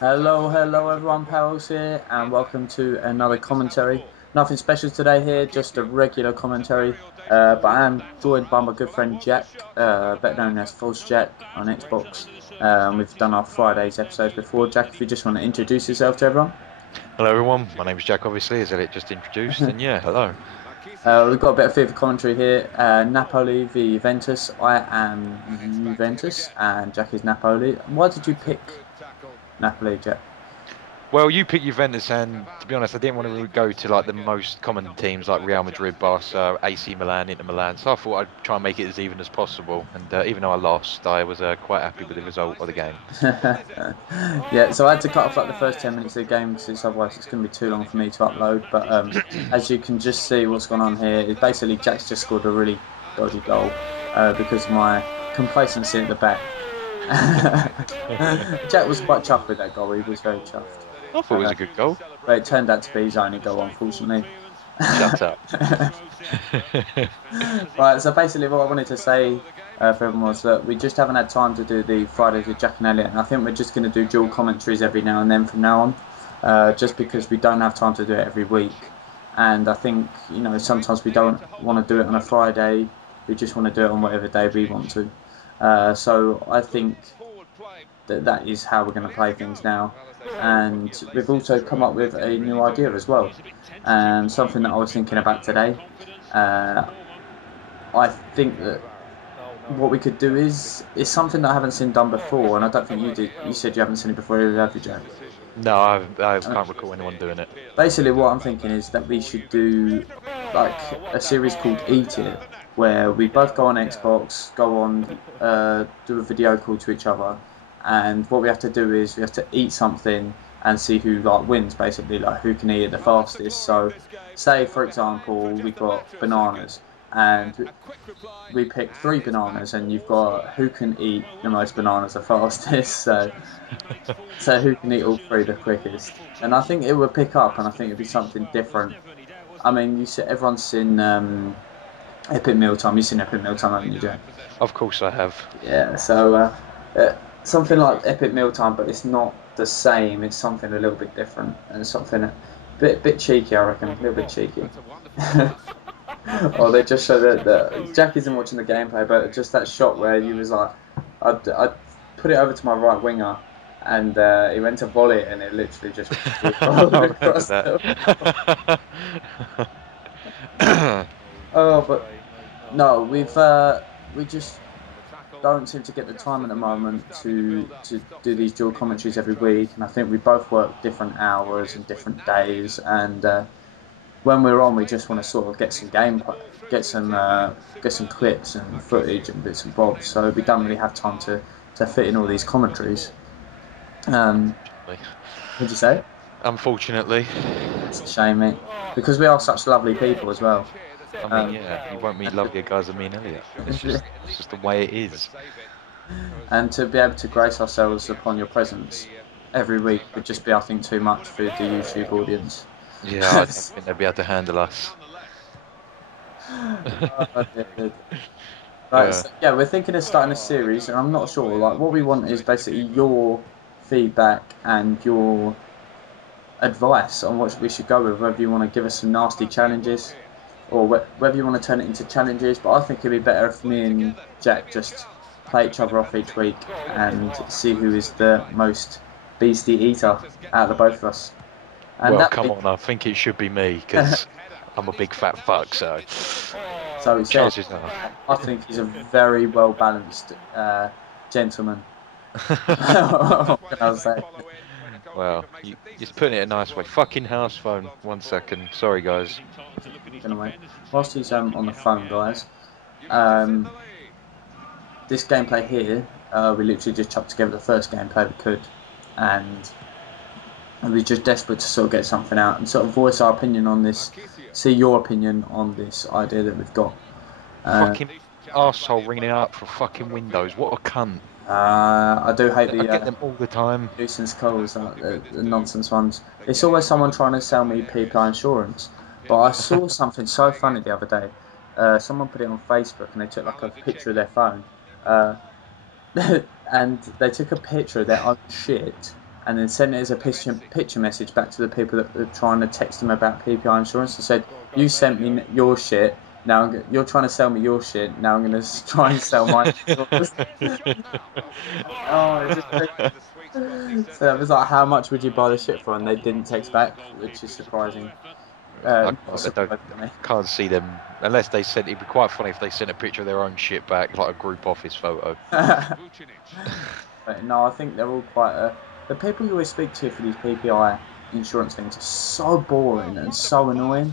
Hello everyone, POWellz here, and welcome to another commentary. Nothing special today here, just a regular commentary. But I am joined by my good friend Jack, better known as Fos Jack on Xbox. We've done our Fridays episodes before. Jack, if you just want to introduce yourself to everyone. Hello everyone, my name is Jack obviously, as Elliot just introduced, and yeah, hello. We've got a bit of FIFA commentary here. Napoli v Juventus. I am Juventus, and Jack is Napoli. Why did you pick Napoli, Jack? Well, you pick Juventus, and to be honest, I didn't want to go to like the most common teams like Real Madrid, Barca, AC Milan, Inter Milan, so I thought I'd try and make it as even as possible, and even though I lost, I was quite happy with the result of the game. Yeah, so I had to cut off like the first 10 minutes of the game because otherwise it's going to be too long for me to upload. But as you can just see, what's gone on here is basically Jack's just scored a really dodgy goal because of my complacency at the back. Jack was quite chuffed with that goal. He was very chuffed. I thought it was a good goal. But it turned out to be his only goal, unfortunately. Shut up. Right, so basically what I wanted to say for everyone was that we just haven't had time to do the Fridays with Jack and Elliot, and I think we're just going to do dual commentaries every now and then from now on, just because we don't have time to do it every week. And I think, sometimes we don't want to do it on a Friday, we just want to do it on whatever day we want to. So I think that is how we're going to play things now. And we've also come up with a new idea as well, and something that I was thinking about today. Uh, I think that what we could do is something that I haven't seen done before, and I don't think you did. You said you haven't seen it before, have you, Jack? No, I Uh, can't recall anyone doing it. Basically, what I'm thinking is that we should do like a series called Eat It, where we both go on Xbox, go on, do a video call to each other, and what we have to do is we have to eat something and see who like wins. Basically, like who can eat it the fastest. So, say for example, we got bananas, and we picked three bananas, and you've got who can eat the most bananas the fastest. So who can eat all three the quickest? And I think it would pick up, and I think it'd be something different. I mean, you see, everyone's seen Epic Mealtime. You've seen Epic Mealtime, haven't you, Jack? Of course I have. Yeah. So something like Epic Mealtime, but it's not the same. It's something a little bit different, and something a bit cheeky, I reckon, a little bit cheeky. Oh, they just show that Jack isn't watching the gameplay, but just that shot where he was like, I put it over to my right winger, and he went to volley it, and it literally just rolled I remember across the. that. Oh, but no, we just don't seem to get the time at the moment to do these dual commentaries every week, and I think we both work different hours and different days, and when we're on, we just want to sort of get some gameplay, get some clips and footage and bits and bobs. So we don't really have time to fit in all these commentaries. Um, would you say? Unfortunately. It's a shame, mate, because we are such lovely people as well. I mean, Um, yeah, you won't meet lovelier guys than me and Elliot. It's just the way it is. and to be able to grace ourselves upon your presence every week would just be, I think, too much for the YouTube audience. Yeah, I don't think they'll be able to handle us. Oh, dear. Right, Uh, so yeah, we're thinking of starting a series, and I'm not sure. Like, what we want is basically your feedback and your advice on what we should go with. Whether you want to give us some nasty challenges, or whether you want to turn it into challenges. But I think it'd be better if me and Jack just play each other off each week and see who is the most beastie eater out of the both of us. And well, that come way, on, I think it should be me because I'm a big fat fuck, so so he said, chances are. I think he's a very well balanced gentleman. What can I say? Well, you just putting it a nice way. Fucking house phone. 1 second. Sorry, guys. Anyway, whilst he's on the phone, guys, um, this gameplay here, we literally just chopped together the first gameplay we could, and we're just desperate to sort of get something out and sort of voice our opinion on this, see your opinion on this idea that we've got. Uh, Fucking asshole ringing out for fucking Windows. What a cunt. I do hate I the get them all the time. nuisance calls, like the nonsense ones. It's always someone trying to sell me PPI insurance. But I saw something so funny the other day. Someone put it on Facebook and they took like a picture of their phone. Uh, and they took a picture of their own shit and then sent it as a picture message back to the people that were trying to text them about PPI insurance and said, "You sent me your shit. Now you're trying to sell me your shit. Now I'm going to try and sell my insurance." Oh, it's just so that was like, how much would you buy the shit for? And they didn't text back, which is surprising. Not I don't, surprising to me. can't see them unless they sent. It'd be quite funny if they sent a picture of their own shit back, like a group office photo. But no, I think they're all quite. The people you always speak to for these PPI insurance things are so boring and so annoying.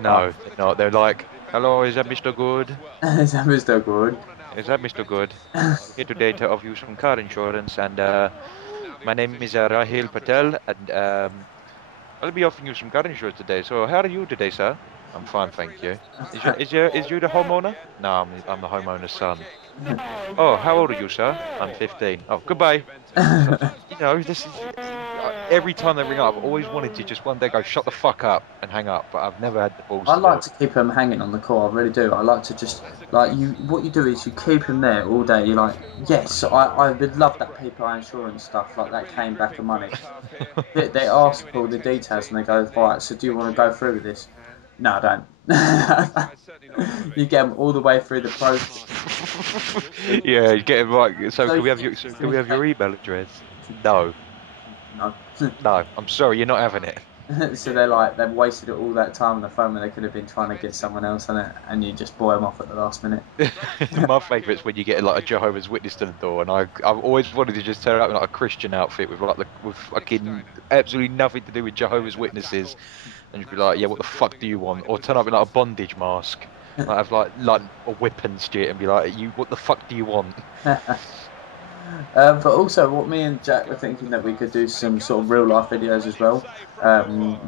No, they're not. They're like, "Hello, is that Mr. Good? Is that Mr. Good? Is that Mr. Good? Here today to offer you some car insurance, and my name is Rahil Patel, and I'll be offering you some car insurance today. So, how are you today, sir? I'm fine, thank you. Is you the homeowner? No, I'm the homeowner's son. Oh, how old are you, sir? I'm 15. Oh, goodbye. So, this is every time they ring up, I've always wanted to just one day go shut the fuck up and hang up, but I've never had the balls I to do like it. to keep them hanging on the call. I really do. I like to just like you. What you do is you keep them there all day. You're like, yes, I would love that PPI insurance stuff. Like that came back of money. They ask for all the details and they go, right. So do you want to go through with this? No, I don't. You get them all the way through the process. Yeah, you get it right. So So can we you have get your to so can we finish have your email address? No, no. no. I'm sorry, you're not having it. So they're like they've wasted all that time on the phone when they could have been trying to get someone else on it, and you just boil them off at the last minute. My favourite's when you get like a Jehovah's Witness to the door, and I've always wanted to just turn up in like a Christian outfit with with fucking absolutely nothing to do with Jehovah's Witnesses, and just be like, yeah, what the fuck do you want? Or turn up in like a bondage mask, like have like a whip and shit, and be like, you, what the fuck do you want? But also, what me and Jack were thinking that we could do some sort of real life videos as well.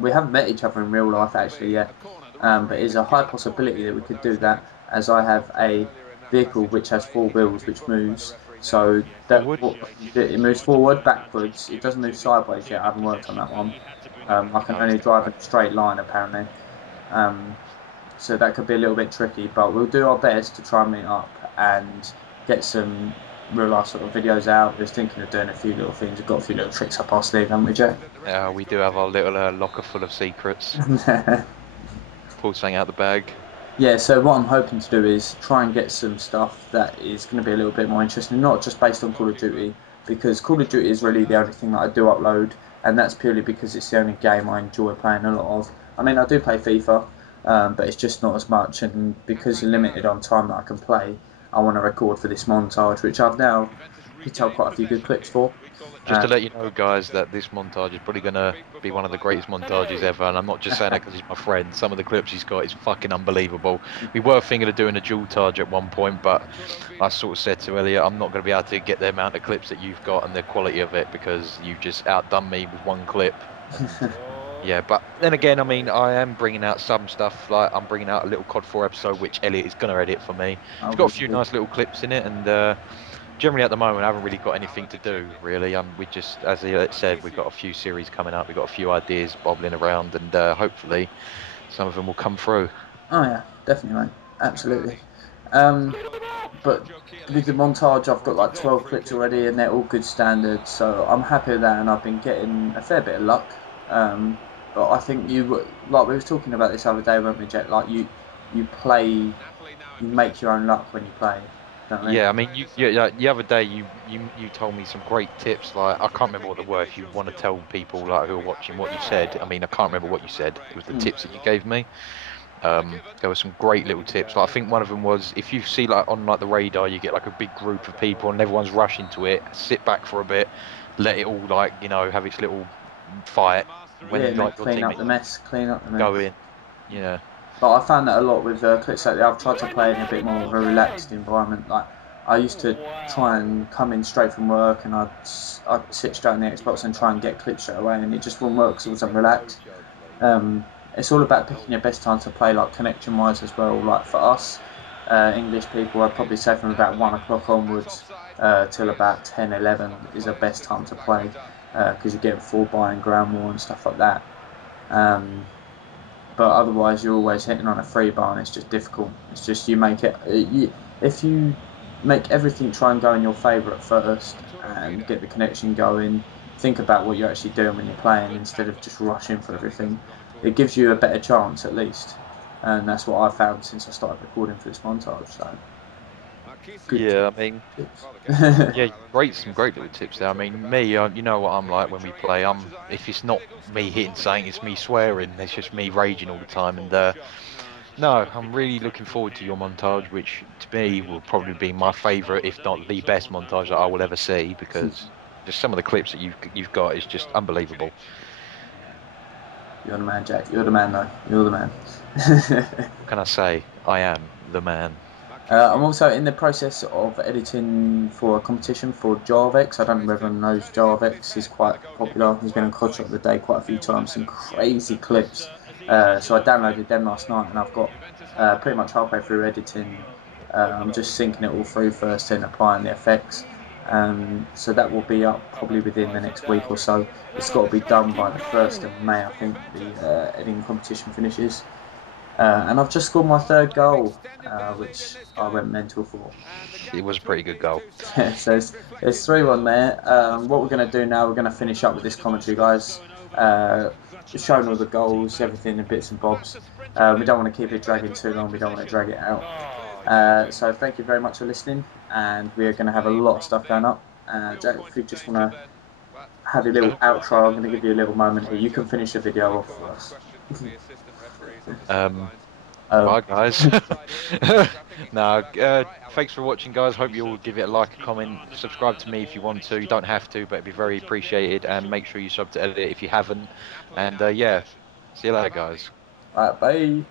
We haven't met each other in real life actually yet, but it's a high possibility that we could do that, as I have a vehicle which has four wheels which moves. So that Forward. it moves forward, backwards. It doesn't move sideways yet. I haven't worked on that one. I can No. only drive in a straight line apparently. Um, so that could be a little bit tricky, but we'll do our best to try and meet up and get some real life sort of videos out. We're thinking of doing a few little things. We've got a few little tricks up our sleeve, haven't we, Jack? We do have our little locker full of secrets. Pull something out the bag. Yeah, so what I'm hoping to do is try and get some stuff that is going to be a little bit more interesting, not just based on Call of Duty, because Call of Duty is really the only thing that I do upload, and that's purely because it's the only game I enjoy playing a lot of. I mean, I do play FIFA, but it's just not as much, and because you're limited on time that I can play, I want to record for this montage, which I've now picked out quite a few good clips for. Just to let you know, guys, that this montage is probably going to be one of the greatest montages ever, and I'm not just saying that because he's my friend. Some of the clips he's got is fucking unbelievable. We were thinking of doing a dual targe at one point, but I sort of said to Elliot, I'm not going to be able to get the amount of clips that you've got and the quality of it because you've just outdone me with one clip. Yeah, but then again, I mean, I am bringing out some stuff. Like I'm bringing out a little COD 4 episode, which Elliot is going to edit for me. It's got a few nice little clips in it, and generally at the moment I haven't really got anything to do. Really, we just, as Elliot said, we've got a few series coming up. We've got a few ideas bobbling around, and hopefully some of them will come through. Oh yeah, definitely, mate. Absolutely. But with the montage, I've got like 12 clips already, and they're all good standards. So I'm happy with that, and I've been getting a fair bit of luck. But I think like we was talking about this other day, weren't we, Jet? Like you play, you make your own luck when you play. Don't we? Yeah, I mean, the other day you told me some great tips. Like I can't remember what they were. If you want to tell people like who are watching what you said, I mean, I can't remember what you said. It was the tips that you gave me. There were some great little tips. Like, I think one of them was if you see like on like the radar, you get like a big group of people and everyone's rushing to it. Sit back for a bit, let it all like have its little fight. When Yeah, and then like your clean up teammates the mess. Clean up the go mess. in, yeah. But I found that a lot with clips like that. I've tried to play in a bit more of a relaxed environment. Like I used to try and come in straight from work, and I'd sit straight on the Xbox and try and get clips straight away, and it just wouldn't work because I wasn't relaxed. It's all about picking your best time to play, like connection wise as well. Like for us, English people, I'd probably say from about 1 o'clock onwards till about 10, 11 is the best time to play because you get full buy and ground war and stuff like that. Um, but otherwise, you're always hitting on a free bar, and it's just difficult. It's just you make it. If you make everything try and go in your favour at first and get the connection going, think about what you're actually doing when you're playing instead of just rushing for everything. It gives you a better chance at least, and that's what I've found since I started recording for this montage. So good Yeah, I mean, tips. yeah, some great little tips there. I mean, me, you know what I'm like when we play. If it's not me hitting something, it's me swearing. It's just me raging all the time. And no, I'm really looking forward to your montage, which to me will probably be my favourite, if not the best montage that I will ever see, because just some of the clips that you've got is just unbelievable. You're the man, Jack. You're the man, though. You're the man. What can I say? I am the man. I'm also in the process of editing for a competition for Jarvex. I don't know if everyone knows Jarvex. He's quite popular. He's been on COD Shot of the Day quite a few times. Some crazy clips. So I downloaded them last night, and I've got pretty much halfway through editing. I'm just syncing it all through first and applying the effects. So that will be up probably within the next week or so. It's got to be done by the 1st of May, I think the editing competition finishes. And I've just scored my 3rd goal, which I went mental for. It was a pretty good goal. So there's 3-1 there. What we're going to do now, we're going to finish up with this commentary, guys. Showing all the goals, everything in bits and bobs. We don't want to keep it dragging too long. We don't want to drag it out. So thank you very much for listening. And we are going to have a lot of stuff going up. Jack, if you just want to have a little outro, I'm going to give you a little moment here. You can finish the video off for us. Bye, guys. No, thanks for watching, guys. Hope you all give it a like, a comment, subscribe to me if you want to. You don't have to, but it'd be very appreciated. And make sure you sub to Edit if you haven't. And yeah, see you later, guys. All right, bye.